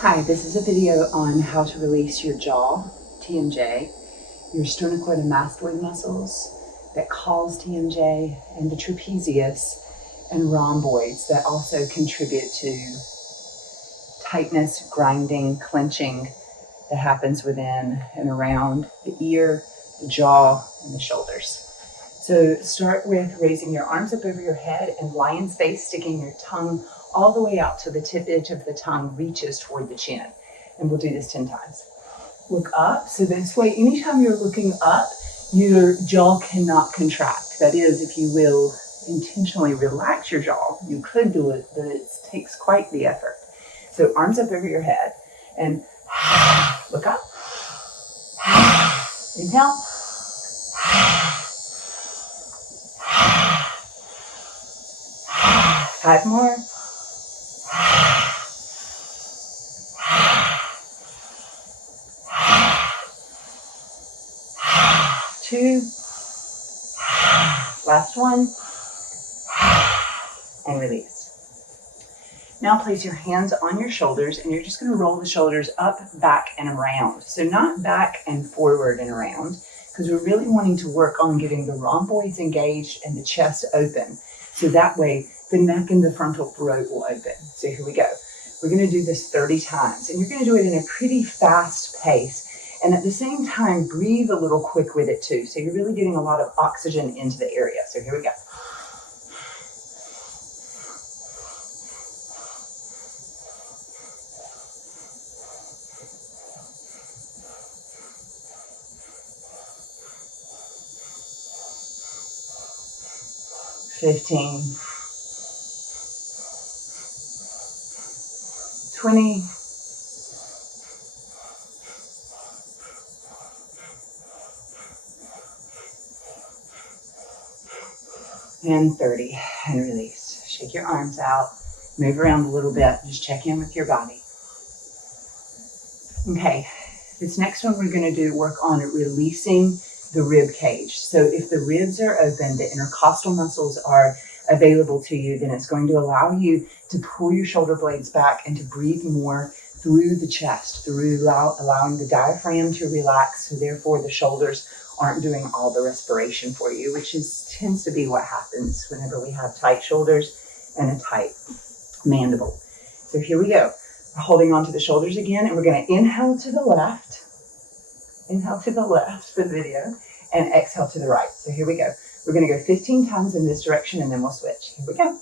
Hi, this is a video on how to release your jaw, TMJ, your sternocleidomastoid muscles that cause TMJ, and the trapezius and rhomboids that also contribute to tightness, grinding, clenching that happens within and around the ear, the jaw, and the shoulders. So start with raising your arms up over your head and lion's face, sticking your tongue all the way out to the tip edge of the tongue reaches toward the chin. And we'll do this 10 times. Look up. So this way, anytime you're looking up, your jaw cannot contract. That is, if you will intentionally relax your jaw, you could do it, but it takes quite the effort. So arms up over your head and look up. Inhale. 5 more. 2. Last one. And release. Now place your hands on your shoulders and you're just going to roll the shoulders up, back, and around. So not back and forward and around, because we're really wanting to work on getting the rhomboids engaged and the chest open. So that way the neck and the frontal throat will open. So here we go. We're going to do this 30 times and you're going to do it in a pretty fast pace. And at the same time, breathe a little quick with it too. So you're really getting a lot of oxygen into the area. So here we go. $15, 20, and 30, and release. Shake your arms out, move around a little bit, just check in with your body. Okay, this next one we're going to do work on releasing the rib cage. So if the ribs are open, the intercostal muscles are available to you, then it's going to allow you to pull your shoulder blades back and to breathe more through the chest, through allowing the diaphragm to relax, so therefore the shoulders aren't doing all the respiration for you, which tends to be what happens whenever we have tight shoulders and a tight mandible. So here we go. We're holding on to the shoulders again, and we're going to inhale to the left. Inhale to the left for the video, and exhale to the right. So here we go. We're going to go 15 times in this direction, and then we'll switch. Here we go.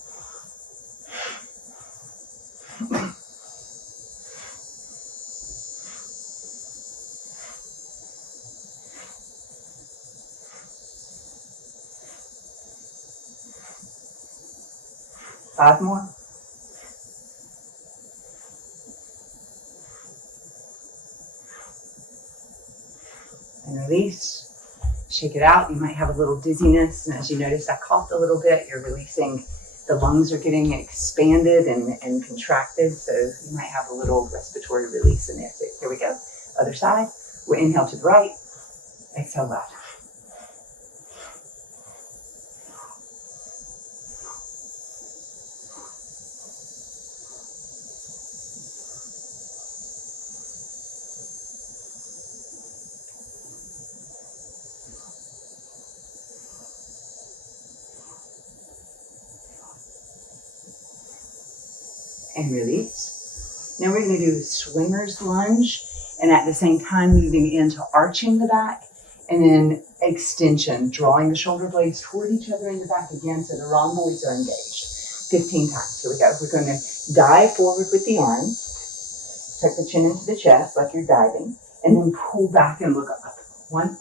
Five more. And release. Shake it out. You might have a little dizziness, and as you notice, I coughed a little bit. You're releasing. The lungs are getting expanded and contracted, so you might have a little respiratory release in there. So here we go. Other side. We'll inhale to the right. Exhale left. And release. Now we're going to do swimmer's lunge, and at the same time moving into arching the back, and then extension, drawing the shoulder blades toward each other in the back again so the rhomboids are engaged. 15 times. Here we go. We're going to dive forward with the arms, tuck the chin into the chest like you're diving, and then pull back and look up. 1,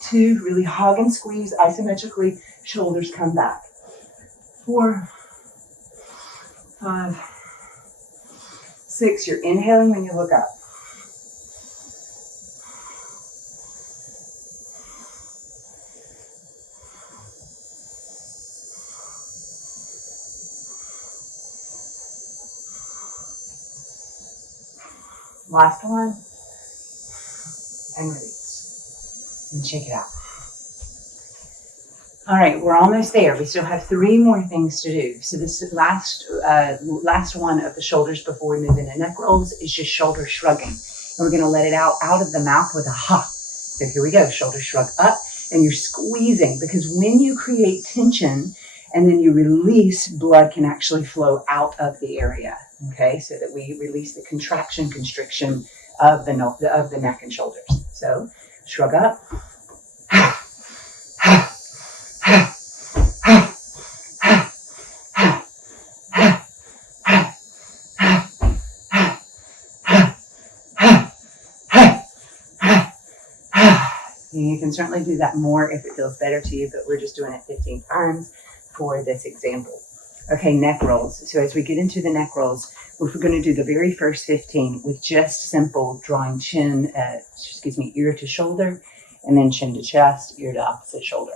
2, really hug and squeeze isometrically, shoulders come back. 4, 5, 6, you're inhaling when you look up. 1, and release. And shake it out. All right, we're almost there. We still have 3 more things to do. So this last one of the shoulders before we move into neck rolls is just shoulder shrugging. And we're going to let it out of the mouth with a ha. So here we go. Shoulder shrug up, and you're squeezing, because when you create tension and then you release, blood can actually flow out of the area. Okay, so that we release the contraction, constriction of the neck and shoulders. So shrug up. You can certainly do that more if it feels better to you, but we're just doing it 15 times for this example. Okay, neck rolls. So as we get into the neck rolls, we're going to do the very first 15 with just simple drawing ear to shoulder, and then chin to chest, ear to opposite shoulder.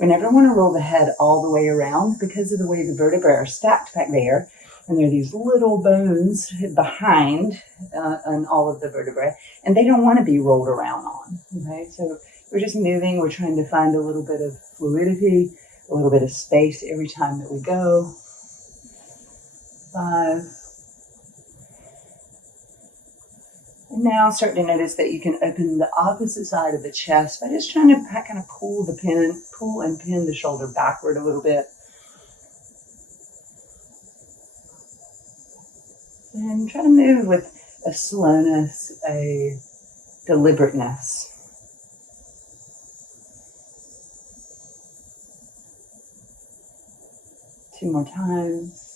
We never want to roll the head all the way around because of the way the vertebrae are stacked back there. And there are these little bones behind on all of the vertebrae, and they don't want to be rolled around on. Okay, so we're just moving. We're trying to find a little bit of fluidity, a little bit of space every time that we go. 5. And now start to notice that you can open the opposite side of the chest by just trying to kind of pull and pin the shoulder backward a little bit. And try to move with a slowness, a deliberateness. Two more times.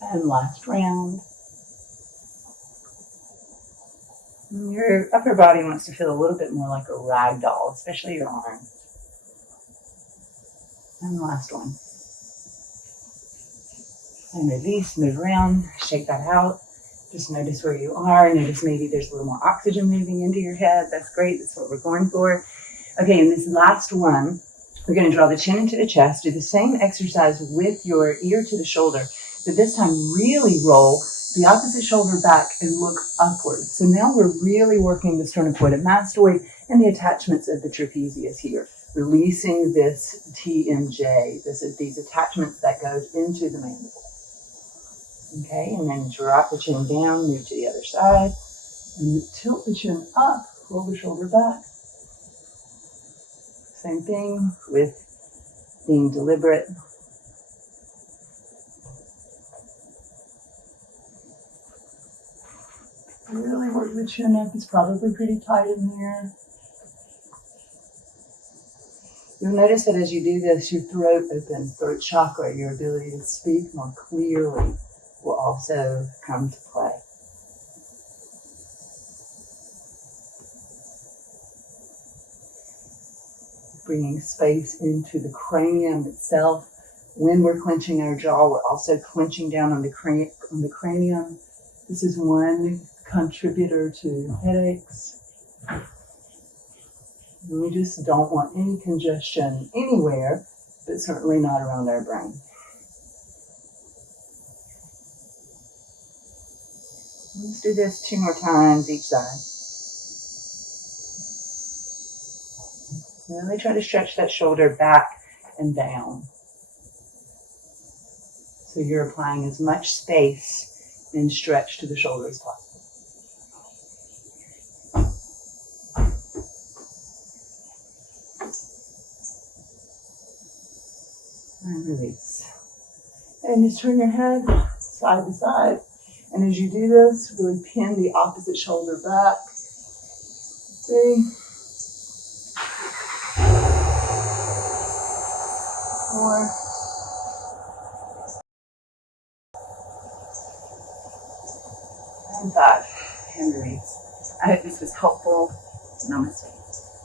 And last round. Your upper body wants to feel a little bit more like a rag doll, especially your arms. And the last one. And release, move around, shake that out. Just notice where you are. Notice maybe there's a little more oxygen moving into your head. That's great. That's what we're going for. Okay, in this last one, we're going to draw the chin into the chest. Do the same exercise with your ear to the shoulder, but this time really roll the opposite shoulder back and look upward. So now we're really working the sternocleidomastoid and the attachments of the trapezius here, releasing this TMJ, these attachments that goes into the mandible. Okay, and then drop the chin down, move to the other side, and tilt the chin up, roll the shoulder back. Same thing with being deliberate. Really work the chin up. It's probably pretty tight in there. You'll notice that as you do this, your throat opens, throat chakra, your ability to speak more clearly will also come to play. Bringing space into the cranium itself. When we're clenching our jaw, we're also clenching down on the cranium. This is one contributor to headaches. We just don't want any congestion anywhere, but certainly not around our brain. Let's do this 2 more times each side. Really try to stretch that shoulder back and down. So you're applying as much space and stretch to the shoulder as possible. And release. And just turn your head side to side. And as you do this, really pin the opposite shoulder back. 3. 4. And 5. And release. I hope this was helpful. Namaste.